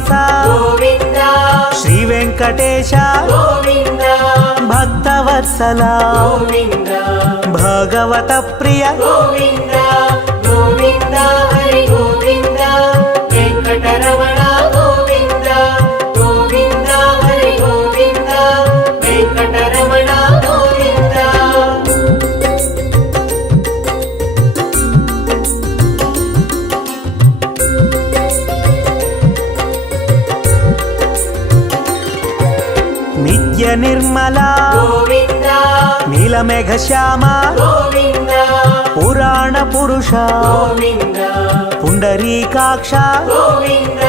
శ్రీనివాస గోవింద శ్రీ వెంకటేశ గోవింద భక్తవత్సల గోవింద భగవత ప్రియ గోవింద గోవింద హరి గోవింద వెంకటరమణ గోవింద గోవింద హరి గోవింద వెంకటరమణ గోవింద నిత్య నిర్మల గోవింద నీలమేఘ శ్యామ గోవింద పురాణ పురుష గోవింద పుండరీకాక్ష గోవింద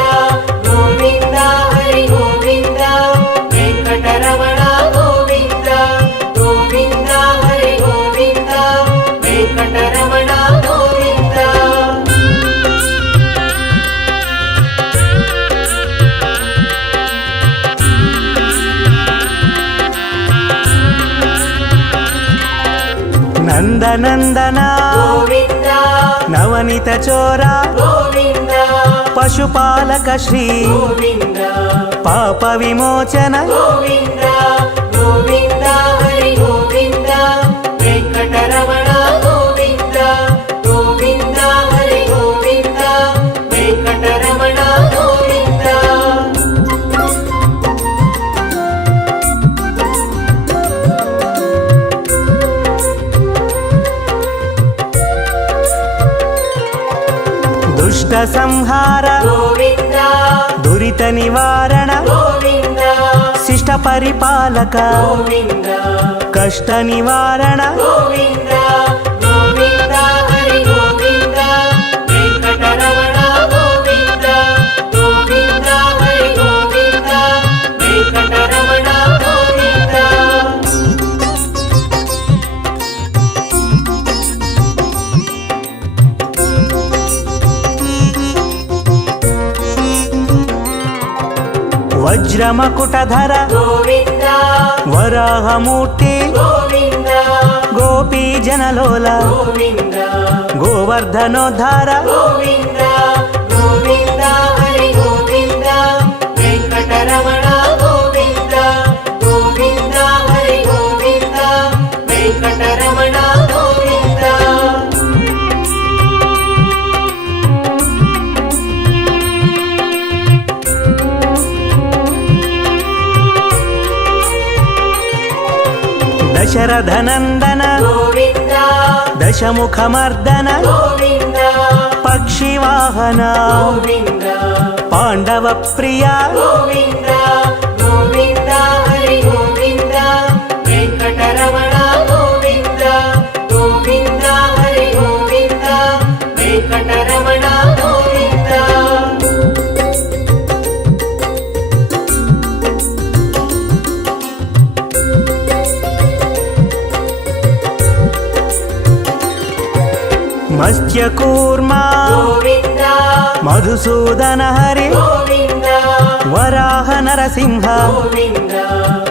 గోవింద హరి గోవింద వెంకటరమణ గోవింద గోవింద హరి గోవింద వెంకటరమణ గోవింద నందనందన గోవింద నవనిత చోర గోవింద పశుపాలక శ్రీ గోవింద పాప విమోచన గోవింద గోవింద హరి గోవింద వెంకటరమణ గోవింద గోవింద హరి గోవింద వెంకటరమణ గోవింద దుష్ట సంహార గోవింద దురిత నివారణ గోవింద శిష్ట పరిపాలక గోవింద కష్ట నివారణ గోవింద గోవింద హరి గోవింద వెంకటరమణ గోవింద గోవింద హరి గోవింద వెంకటరమణ గోవింద వజ్రమకుటధర గోవింద వరాహమూర్తి గోవింద గోపీ జనలోల గోవింద గోవర్ధనోద్ధార గోవింద గోవింద హరి గోవింద వెంకటరమణ గోవింద గోవింద హరి గోవింద వెంకటరమణ గోవింద దశరథనందన గోవింద దశముఖమర్దన గోవింద పక్షివాహన గోవింద పాండవ ప్రియ గోవింద గోవింద హరి గోవింద వెంకటరమణ గోవింద గోవింద హరి గోవింద వెంకటరమణ గోవింద మత్స్యకూర్మ గోవింద మధుసూదన హరి గోవింద వరాహ నరసింహ గోవింద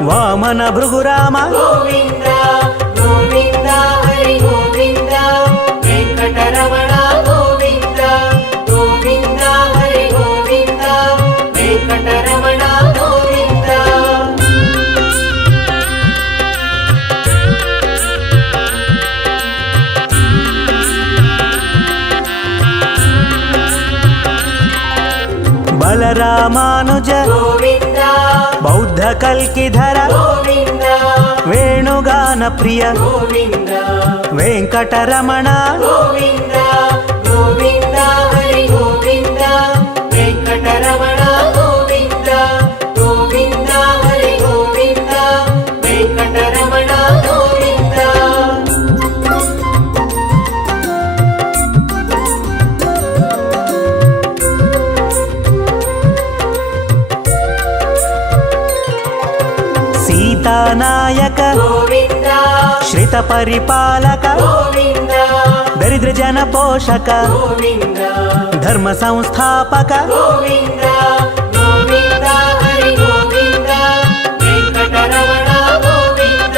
వామన భృగురామ గోవింద గోవింద హరి గోవింద వెంకటరమణ గోవింద గోవింద హరి గోవింద వెంకటరమణ గోవింద బలరామానుజ గోవింద బౌద్ధ కల్కిధర గోవింద వేణుగాన ప్రియ గోవింద వెంకటరమణ గోవింద గోవింద హరి గోవింద వెంకటరమణ గోవింద గోవింద హరి గోవింద వెంకటరమణ గోవింద సీతానాయక గోవింద శ్రిత పరిపాలక గోవింద దరిద్ర జన పోషక గోవింద ధర్మ సంస్థాపక గోవింద గోవింద హరి గోవింద వెంకటరమణ గోవింద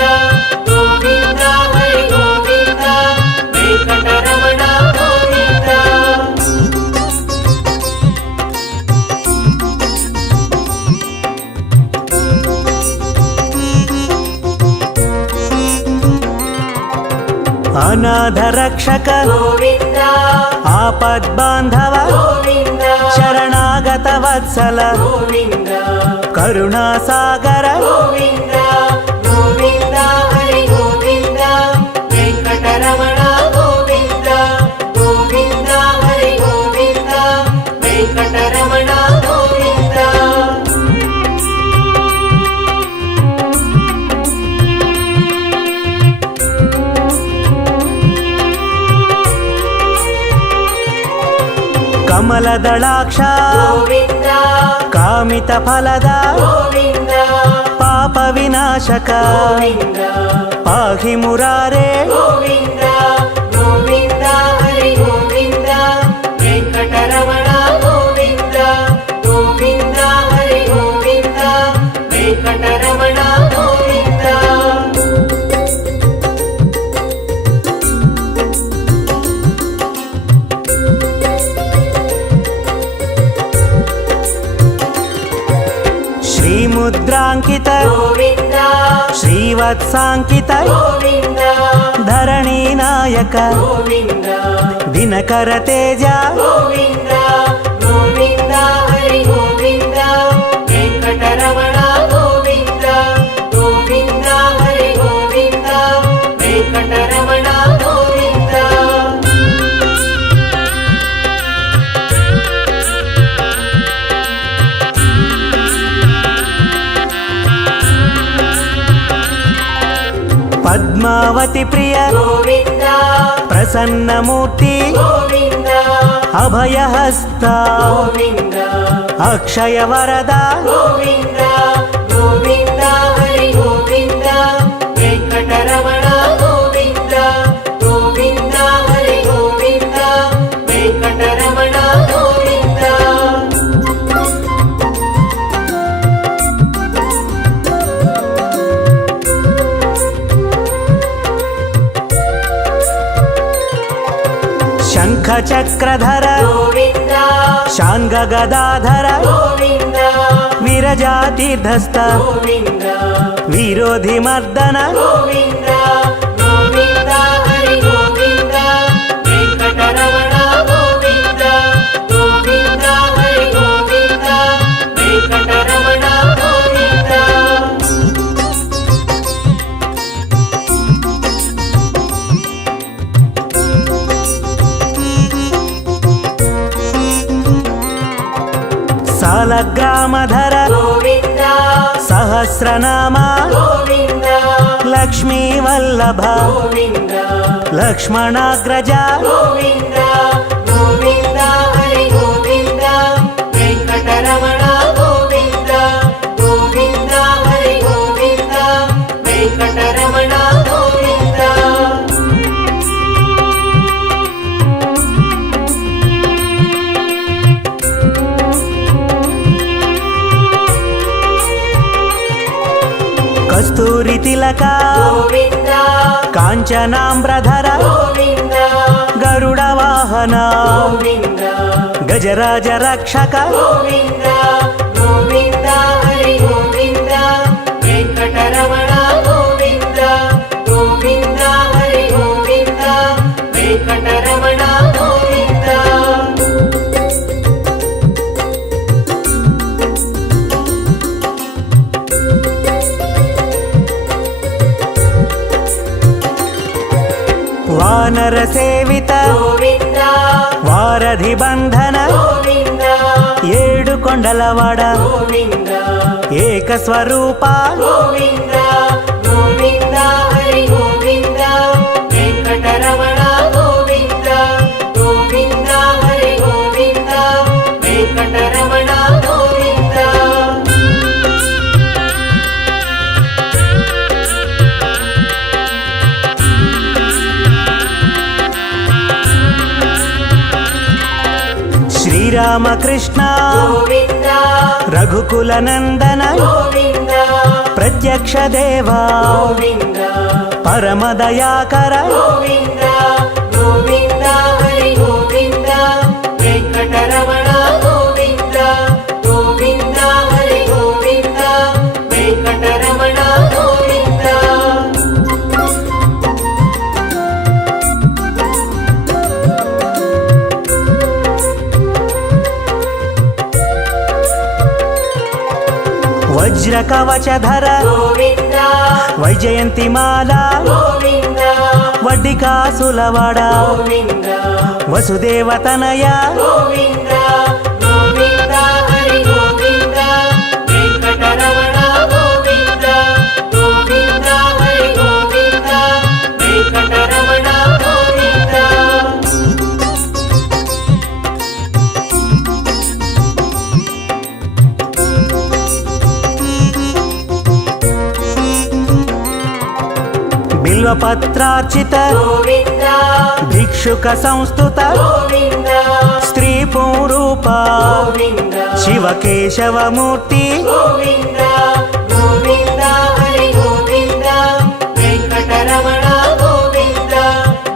గోవింద హరి గోవింద వెంకటరమణ గోవింద ಅನಾಥ ರಕ್ಷಕ ಗೋವಿಂದ ಆಪದ್ಬಾಂಧವ ಗೋವಿಂದ ಶರಣಾಗತ ವತ್ಸಲ ಗೋವಿಂದ ಕರುಣಾಸಾಗರ ಗೋವಿಂದ ಗೋವಿಂದ ಹರಿ ಗೋವಿಂದ ವೆಂಕಟರಮಣ ಗೋವಿಂದ ಗೋವಿಂದ ಹರಿ ಗೋವಿಂದ ವೆಂಕಟರಮಣ ಗೋವಿಂದ ಕಮಲದಳಾಕ್ಷ ಗೋವಿಂದ ಕಾಮಿತ ಫಲದ ಗೋವಿಂದ ಪಾಪ ವಿನಾಶಕ ಗೋವಿಂದ ಪಾಹಿ ಮುರಾರೇ ಗೋವಿಂದ ಗೋವಿಂದ ಹರಿ ಗೋವಿಂದ ವೆಂಕಟರಮಣ ಗೋವಿಂದ ಗೋವಿಂದ ಹರಿ ಗೋವಿಂದ ವೆಂಕಟರಮಣ ಗೋವಿಂದ ಶ್ರೀಮುದ್ರಾಂಕಿತ ಗೋವಿಂದ ಶ್ರೀವತ್ಸಾಂಕಿತ ಗೋವಿಂದ ಧರಣಿ ನಾಯಕ ಗೋವಿಂದ ದಿನಕರ ತೇಜ ಗೋವಿಂದ ಗೋವಿಂದ ಹರಿ ಗೋವಿಂದ ವೆಂಕಟರಮಣ ಗೋವಿಂದ ಗೋವಿಂದ ಹರಿ ಗೋವಿಂದ ವೆಂಕಟರಮಣ ಗೋವಿಂದ ಪದ್ಮಾವತಿ ಪ್ರಿಯ ಗೋವಿಂದ ಪ್ರಸನ್ನ ಮೂರ್ತಿ ಗೋವಿಂದ ಅಭಯಹಸ್ತ ಗೋವಿಂದ ಅಕ್ಷಯ ವರದ ಗೋವಿಂದ ಗೋವಿಂದ ಹರಿ ಗೋವಿಂದ ವೆಂಕಟರಮಣ ಗೋವಿಂದ ಗೋವಿಂದ ಹರಿ ಗೋವಿಂದ ವೆಂಕಟರಮಣ ಗೋವಿಂದ ಶಂಖ ಚಕ್ರಧರ ಗೋವಿಂದ ಶಾಂಗ ಗದಾಧರ ಗೋವಿಂದ ವಿರಜಾತೀರ್ಧಸ್ಥ ಗೋವಿಂದ ವಿರೋಧಿ ಮರ್ದನ ಗೋವಿಂದ ಗೋವಿಂದ ಹರಿ ಗೋವಿಂದ ವೆಂಕಟರಮಣ ಗೋವಿಂದ ಗೋವಿಂದ ಹರಿ ಗೋವಿಂದ ವೆಂಕಟರಮಣ ಗೋವಿಂದ ಸಾಲಗ್ರಾಮಧರ ಗೋವಿಂದ ಸಹಸ್ರನಾಮ ಗೋವಿಂದ ಲಕ್ಷ್ಮೀ ವಲ್ಲಭ ಗೋವಿಂದ ಲಕ್ಷ್ಮಣಾಗ್ರಜ ಗೋವಿಂದ ಗೋವಿಂದ ಹರಿ ಗೋವಿಂದ ವೆಂಕಟರಮಣ ಗೋವಿಂದ ಗೋವಿಂದ ಹರಿ ಗೋವಿಂದ ವೆಂಕಟರಮಣ ಗೋವಿಂದ ಕಸ್ತೂರಿ ತಿಲಕ ಗೋವಿಂದ ಕಾಂಚನಾಂಬ್ರಧರ ಗೋವಿಂದ ಗರುಡ ವಾಹನ ಗೋವಿಂದ ಗಜರಾಜ ರಕ್ಷಕ ಗೋವಿಂದ ಗೋವಿಂದ ಹರಿ ಗೋವಿಂದ ವೆಂಕಟರಮಣ ಗೋವಿಂದ ಗೋವಿಂದ ಹರಿ ಗೋವಿಂದ ವೆಂಕಟರಮಣ ಗೋವಿಂದ ವಾನರ ಸೇವಿತ ಗೋವಿಂದ ವಾರಧಿ ಬಂಧನ ಗೋವಿಂದ ಏಳು ಕೊಂಡಲವಾಡ ಗೋವಿಂದ ಏಕ ಸ್ವರೂಪ ಗೋವಿಂದ ಗೋವಿಂದ ಹರಿ ಗೋವಿಂದ ವೆಂಕಟರಮಣ ಗೋವಿಂದ ಗೋವಿಂದ ಹರಿ ಗೋವಿಂದ ವೆಂಕಟರಮಣ ಗೋವಿಂದ ಶ್ರೀರಾಮಕೃಷ್ಣ ಗೋವಿಂದ ರಘುಕುಲ ನಂದನ ಗೋವಿಂದ ಪ್ರತ್ಯಕ್ಷ ದೇವ ಗೋವಿಂದ ಪರಮ ದಯಾಕರ ಗೋವಿಂದ ಗೋವಿಂದ ಹರಿ ಗೋವಿಂದ ವೆಂಕಟರಮಣ ಗೋವಿಂದ ಗೋವಿಂದ ಹರಿ ಗೋವಿಂದ ವೆಂಕಟರಮಣ ಗೋವಿಂದ వజ్ర కవచధర గోవింద వైజయంతిమాల గోవింద వడ్డికాసులవాడ గోవింద వసుదేవతనయ గోవింద గోవింద హరి గోవింద వెంకటరమణ గోవింద గోవింద హరి గోవింద వెంకటరమణ గోవింద బిల్వపత్రార్చిత గోవింద భిక్షుక సంస్థుత గోవింద స్త్రీ పూరూప గోవింద శివకేశవమూర్తి గోవింద గోవింద హరి గోవింద వెంకటరమణ గోవింద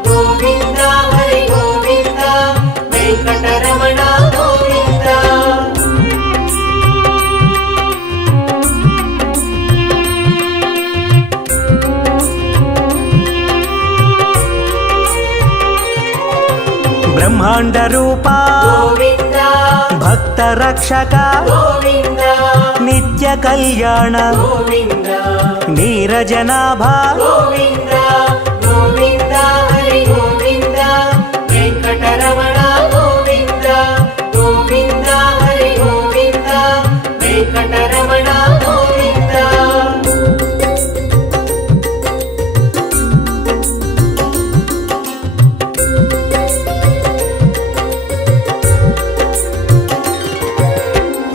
గోవింద హరి గోవింద వెంకటరమణ గోవింద బ్రహ్మాండ రూప గోవింద భక్త రక్షక గోవింద నిత్య కళ్యాణ గోవింద నీరజనాభ గోవింద గోవింద హరి గోవింద వెంకటరమణ గోవింద గోవింద హరి గోవింద వెంకటరమణ గోవింద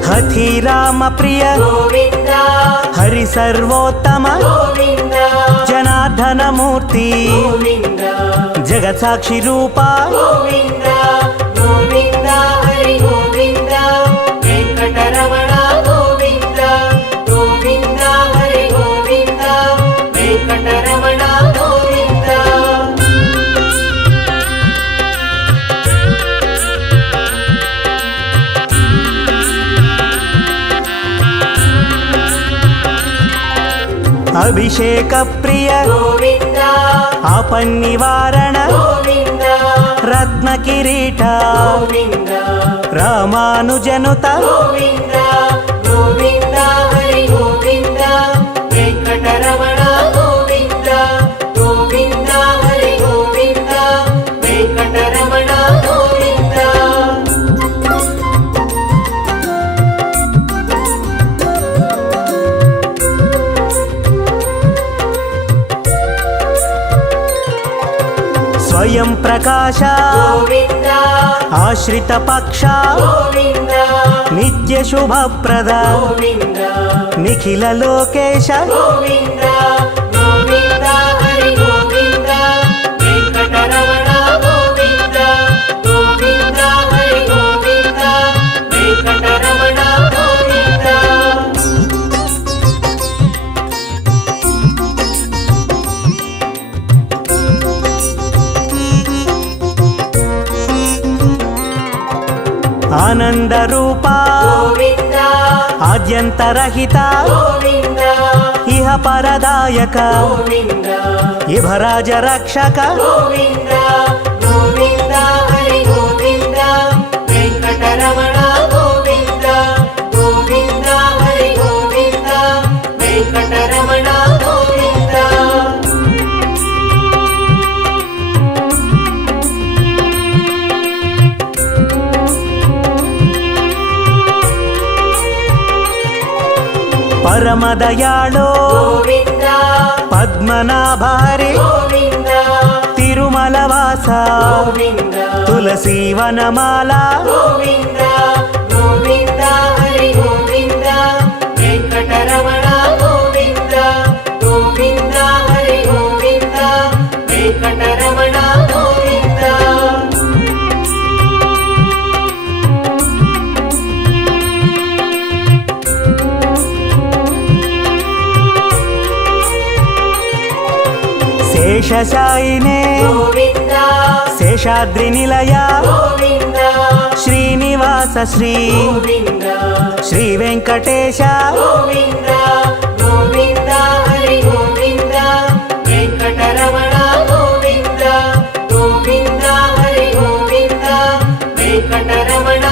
హఠి రామ ప్రియ గోవింద హరి సర్వోత్తమ గోవింద జనార్దన మూర్తి గోవింద జగత్సాక్షి రూప గోవింద గోవింద హరి గోవింద వెంకటరమణ గోవింద గోవింద హరి గోవింద వెంకటరమణ గోవింద అభిషేక ప్రియ గోవింద ఆపన్నివారణ గోవింద రత్న కిరీట గోవింద రామానుజనుత గోవింద గోవింద హరి గోవింద వెంకటరమణ గోవింద గోవింద హరి గోవింద వెంకటరమణ గోవింద స్వయం ప్రకాశ గోవింద ఆశ్రిత పక్ష గోవింద నిత్య శుభప్రద గోవింద నిఖిల లోకేశ గోవింద గోవింద హరి గోవింద వెంకటరమణ గోవింద గోవింద హరి గోవింద వెంకటరమణ గోవింద ఆనంద రూప గోవింద ఆద్యంతరహిత గోవింద ఇహ పరదాయక గోవింద ఇభరాజ రక్షక గోవింద గోవింద హరి గోవింద వెంకటరమణ గోవింద గోవింద హరి గోవింద వెంకటరమణ గోవింద పరమదయాళో గోవింద పద్మనాభ హరి గోవింద తిరుమలవాస గోవింద తులసీవనమాల గోవింద గోవింద హరి గోవింద వెంకటరమణ గోవింద గోవింద హరి గోవింద వెంకటరమణ గోవింద శేషశాయినే గోవింద శేషాద్రి నిలయ గోవింద శ్రీనివాస శ్రీ గోవింద శ్రీ వెంకటేశ గోవింద గోవింద హరి గోవింద వెంకటరమణ గోవింద గోవింద హరి గోవింద వెంకటరమణ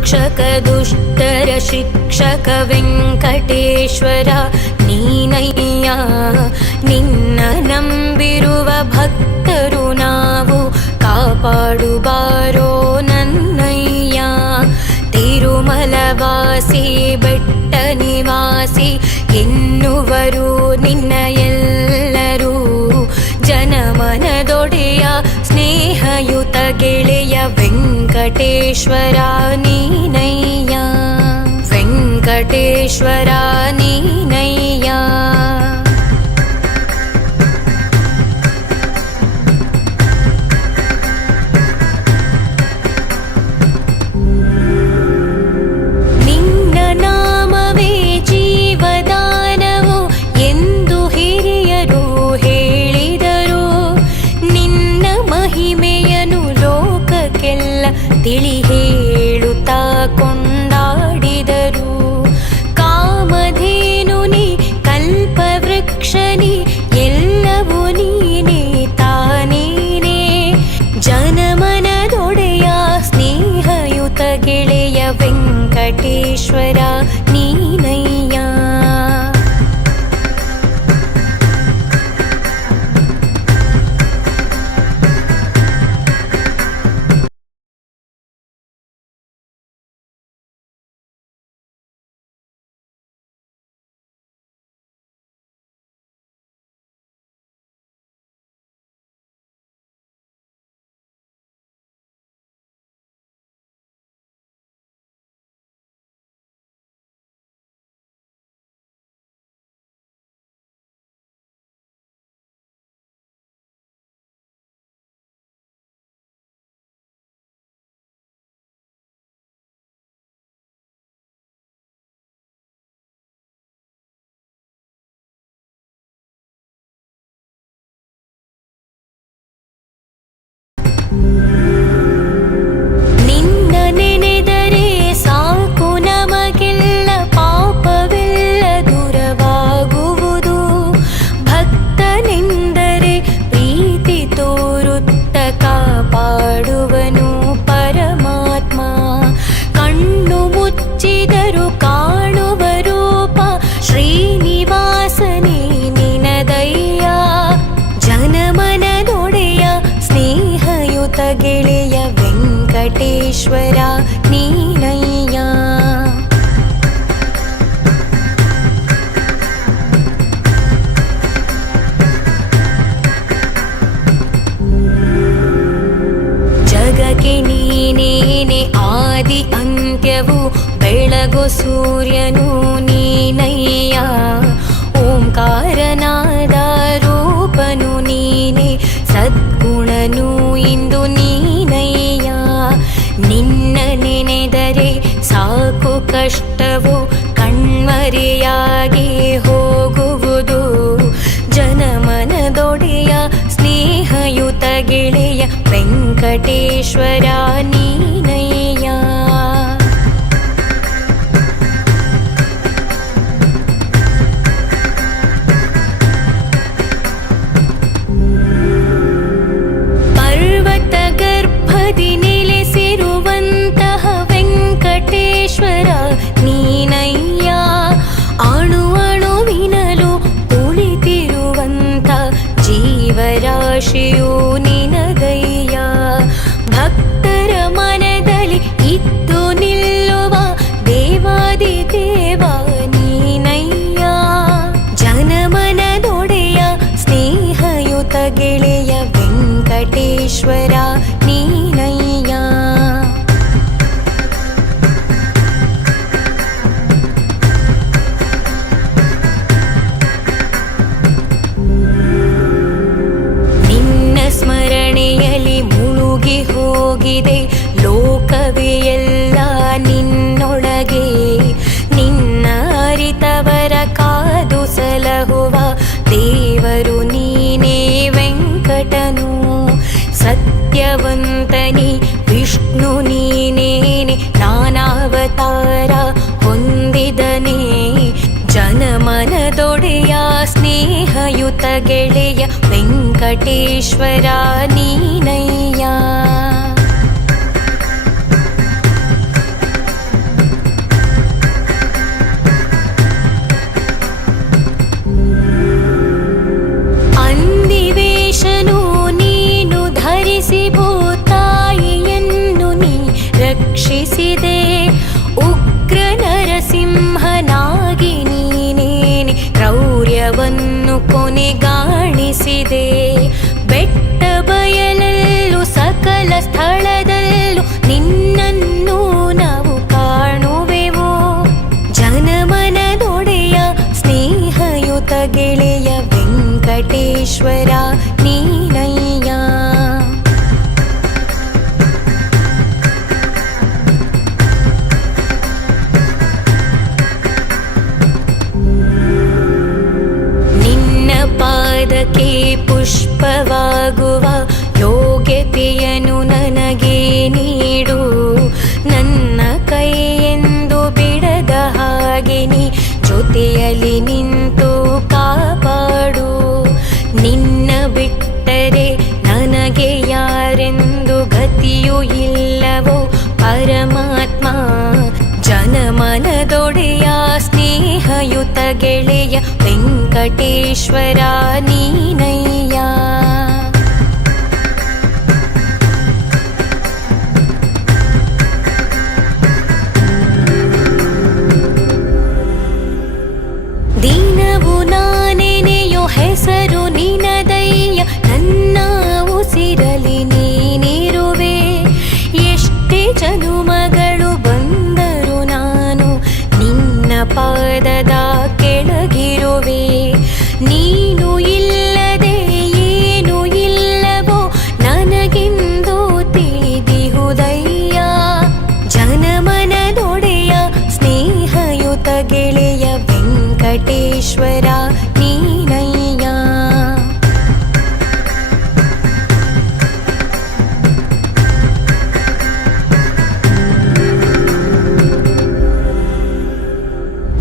ರಕ್ಷಕ ದುಷ್ಟರ ಶಿಕ್ಷಕ ವೆಂಕಟೇಶ್ವರ ನೀನಯ್ಯ. ನಿನ್ನ ನಂಬಿರುವ ಭಕ್ತರು ನಾವು ಕಾಪಾಡು ಬಾರೋ ನನ್ನಯ್ಯ. ತಿರುಮಲವಾಸಿ ಬೆಟ್ಟ ನಿವಾಸಿ ಎನ್ನುವರು ನಿನ್ನ ಎಲ್ಲರೂ. ಜನಮನದೊಡೆಯ ಸ್ನೇಹಯುತ ಗೆಳೆಯ ವೆಂಕಟೇಶ್ವರ ನೀನಯ್ಯ. ವೆಂಕಟೇಶ್ವರ ನೀನಯ್ಯ. ನಿನ್ನ ನಾಮವೇ ಜೀವದಾನವು ಎಂದು ಹಿರಿಯರು ಹೇಳಿದರು. ನಿನ್ನ ಮಹಿಮೆಯನು ಲೋಕಕ್ಕೆಲ್ಲ ತಿಳಿ ಹೇಳುತ್ತಾ ಕೊಂಡಾಡಿದರು. ಕಾಮಧೇನು ನೀ ಕಲ್ಪವೃಕ್ಷ ನೀ ಎಲ್ಲವೂ ನೀನೇ ತಾನೇನೇ. ಜನಮನದೊಡೆಯ ಸ್ನೇಹಯುತ ಗೆಳೆಯ ವೆಂಕಟೇಶ್ವರ ನೀನಯ್ಯ. ನಿನ್ನ ನೆನೆದರೆ ಸಾಕು ನಮಗೆಲ್ಲ ಪಾಪವೆಲ್ಲ ದೂರವಾಗುವುದು. ಭಕ್ತನೆಂದರೆ ಪ್ರೀತಿ ತೋರುತ್ತ ಕಾಪಾಡುವನು ಪರಮಾತ್ಮ. ಕಣ್ಣು ಮುಚ್ಚಿದರು ಕಾಣುವ ರೂಪ ಶ್ರೀನಿವಾಸನೇ ನಿನದಯ್ಯ. ಜನಮನದೊಡೆಯ ಸ್ನೇಹಯುತ ಗೆಳೆಯ ವೆಂಕಟೇಶ್ವರ ನೀನಯ್ಯ. ಜಗಕ್ಕೆ ನೀನೇನೆ ಆದಿ ಅಂತ್ಯವು ಬೆಳಗು ಸೂರ್ಯನು ನೀನಯ್ಯ. ಓಂಕಾರನಾದ ರೂಪನು ನೀನೆ ಸದ್ಗುಣನು ಇಂದು ನೀನಯ್ಯ. ನಿನ್ನ ನೆನೆದರೆ ಸಾಕು ಕಷ್ಟವು ಕಣ್ಮರೆಯಾಗಿ ಹೋಗುವುದು. ಜನಮನದೊಡೆಯ ಸ್ನೇಹಯುತ ಗೆಳೆಯ ವೆಂಕಟೇಶ್ವರ ನೀನಯ್ಯ. ಪರ್ವತ ಗರ್ಭದಿ ನೆಲೆಸಿರುವಂತಹ ವೆಂಕಟೇಶ್ವರ ನೀನಯ್ಯ. ಅಣು ಅಣುವಿನಲು ಕುಳಿತಿರುವಂತ ಜೀವರಾಶಿಯು ನಿನದಯ್ಯ. ಭಕ್ತರ ಮನದಲ್ಲಿ ಇದ್ದು ನಿಲ್ಲುವ ದೇವಾದಿ ದೇವ ನೀನಯ್ಯ. ಜನಮನದೊಡೆಯ ಸ್ನೇಹಯುತ ಗೆಳೆಯ ವೆಂಕಟೇಶ್ವರ ನೀನಯ್ಯ. ನಿನ್ನ ಸ್ಮರಣೆಯಲ್ಲಿ ಮುಳುಗಿ ಹೋಗಿದೆ ಲೋಕವೇ ಎಲ್ಲ ನಿನ್ನೊಳಗೆ. ನಿನ್ನ ಅರಿತವರ ಕಾದು ಸಲಹುವ ದೇವರು ನೀನೇ ವೆಂಕಟನು. ಸತ್ಯವಂತನಿ ವಿಷ್ಣು ನೀನೇನೆ ನಾನಾವತಾರ ಹೊಂದಿದನೇ. ಜನಮನದೊಡೆಯ ಸ್ನೇಹಯುತ ಗೆಳೆಯ ವೆಂಕಟೇಶ್ವರ ನೀನಯ್ಯ. ಅಂತ್ಯವನ್ನು ಕೊನೆಗಾಣಿಸಿದೆ. ಬೆಟ್ಟ ಬಯಲಲ್ಲೂ ಸಕಲ ಸ್ಥಳದಲ್ಲೂ ನಿನ್ನನ್ನು ನಾವು ಕಾಣುವೆವು. ಜನಮನದೊಡೆಯ ಸ್ನೇಹಯುತ ಗೆಳೆಯ ವೆಂಕಟೇಶ್ವರ ನೀನಯ್ಯ. ನಿನ್ನ ಪಾದಕ್ಕೆ ಪುಷ್ಪವಾಗುವ ಯೋಗ್ಯತೆಯನ್ನು ನನಗೆ ನೀಡು. ನನ್ನ ಕೈಯೆಂದು ಬಿಡದ ಹಾಗೆ ನೀ ಜೊತೆಯಲ್ಲಿ ನಿಂತು ಕಾಪಾಡು. ನಿನ್ನ ಬಿಟ್ಟರೆ ನನಗೆ ಯಾರೆಂದು ಗತಿಯೂ ಇಲ್ಲವೋ ಪರಮಾತ್ಮ. ಜನಮನದೊಡೆಯ ಸ್ನೇಹಯುತ ಗೆಳೆಯ ವೆಂಕಟೇಶ್ವರ ನೀನಯ್ಯ. ದಿನವು ನಾನೆನೆಯೋ ಹೆಸರು ನಿನದಯ್ಯ. ನನ್ನ ಉಸಿರಲಿ ನೀನಿರುವೆ. ಎಷ್ಟೇ ಜನುಮಗಳು ಬಂದರು ನಾನು ನಿನ್ನ ಪಾದದ ಕೆಳಗಿರುವೆ. ನೀನು ಇಲ್ಲದೆ ಏನು ಇಲ್ಲವೋ ನನಗೆಂದು ತಿಳಿದಿಹುದಯ್ಯ. ಜನಮನದೊಡೆಯ ಸ್ನೇಹಯುತ ಗೆಳೆಯ ವೆಂಕಟೇಶ್ವರ ನೀನಯ್ಯ.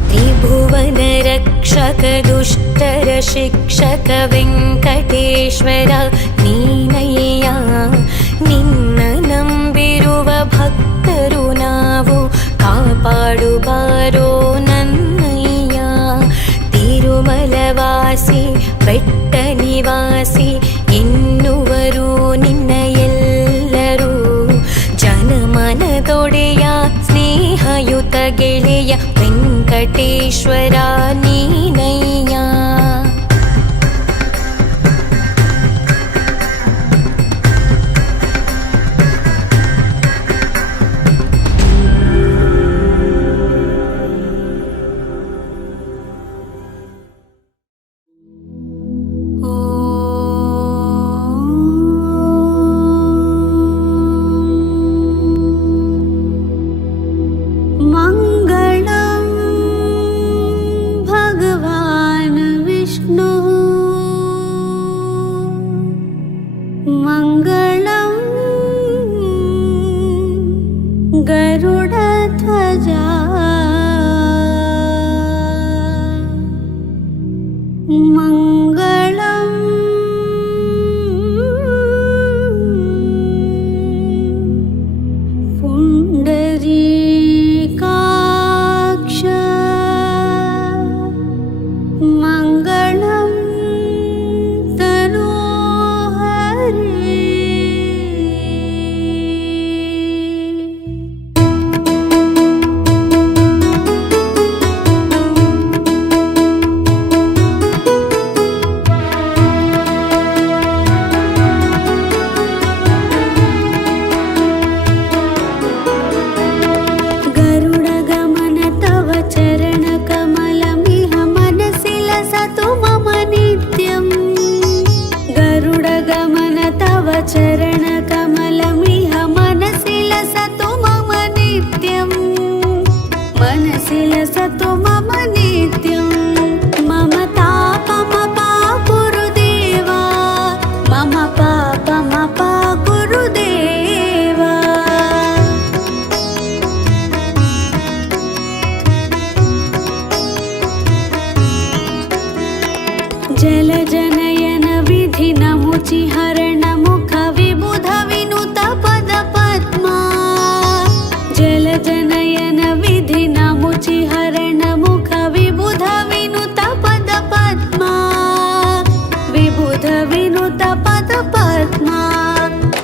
ತ್ರಿಭುವನ ರಕ್ಷಕ ದುಷ್ಟರ ಶಿಕ್ಷಕ ವೆಂಕಟೇಶ್ವರ ನೀನಯ್ಯ. ನಿನ್ನ ನಂಬಿರುವ ಭಕ್ತರು ನಾವು ಕಾಪಾಡುವಾರೋ ನನ್ನಯ್ಯ. ತಿರುಮಲವಾಸಿ ಬೆಟ್ಟ ನಿವಾಸಿ ಎನ್ನುವರು ನಿನ್ನ ಎಲ್ಲರೂ. ಜನಮನದೊಡೆಯ ಸ್ನೇಹಯುತ ಗೆಳೆಯ ವೆಂಕಟೇಶ್ವರ ನೀನಯ್ಯ. मङ्गलं भगवान् विष्णुः मङ्गलं गरुडध्वजा मङ्गलं पुण्डरीकाक्ष मङ्गलं तनोहरे. गरुडगमन तव चरणकमलमिह मनसि लसतु मम नित्यम्. गरुडगमन तव चरणकमलमिह मनसि लसतु मम नित्यम्. मनसि लसतु मम नित्यम्. मम तापमपा गुरुदेवा मम पापमपा गुरुदेवा. जलजनयन विधिनमुचिहरण मुख विबुध विनुत पद पद्मा. जलजनयन विधिनमुचिहरण मुख विबुध विनुत पद पद्मा. विबुध विनुत पद पद्मा.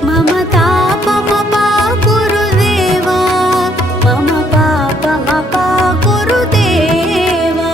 मम तापमपा गुरुदेवा मम पापमपा गुरुदेवा.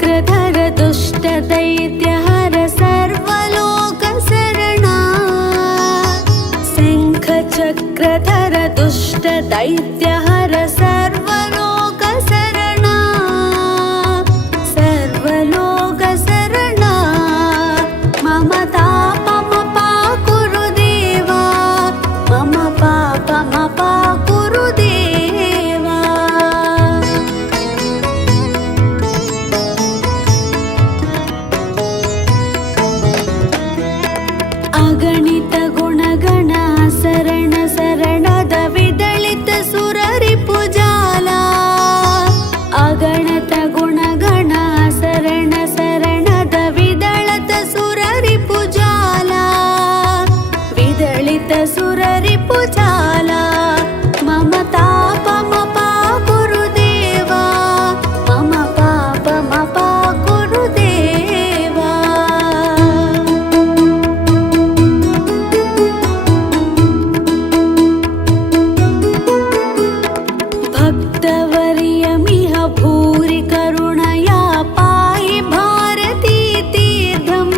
शङ्खचक्रधर दुष्टदैत्यहर सर्वलोकशरणा शङ्खचक्रधर दुष्टदैत्यहर सर्वलोकशरणा सर्वलोकशरणा मम तापमपाकुरु देवा मम पापमपाकुरु देवा अगणित गुणगण शरण शरणद विदलित सुररिपुजाला अगणित गुणगण शरण शरणद विदलित सुररिपुजाला विदलित सुररिपुजाला मम तापमपाकुरु देवा मम पापमपाकुरु देवा भक्तवर्यमिह भूरि करुणया पाहि भारती तीर्थम्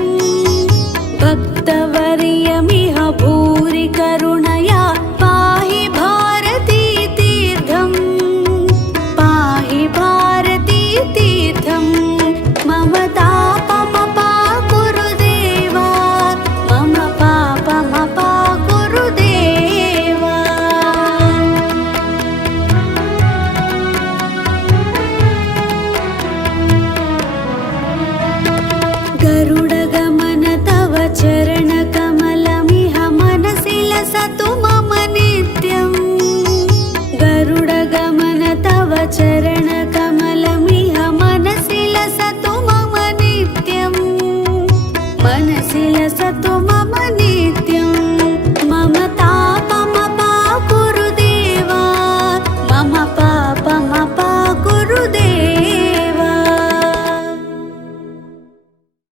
भक्तवर्यमिह भूरि करुणया पाहि भारती तीर्थम् पाहि भारती तीर्थम् मम तापमपाकुरु देवा मम पापमपाकुरु देवा गरुडगमन तव चरणकमलमिह मनसि लसतु मम नित्यम् गरुडगमन तव चरणकमलमिह मनसि लसतु मम नित्यम् मनसि लसतु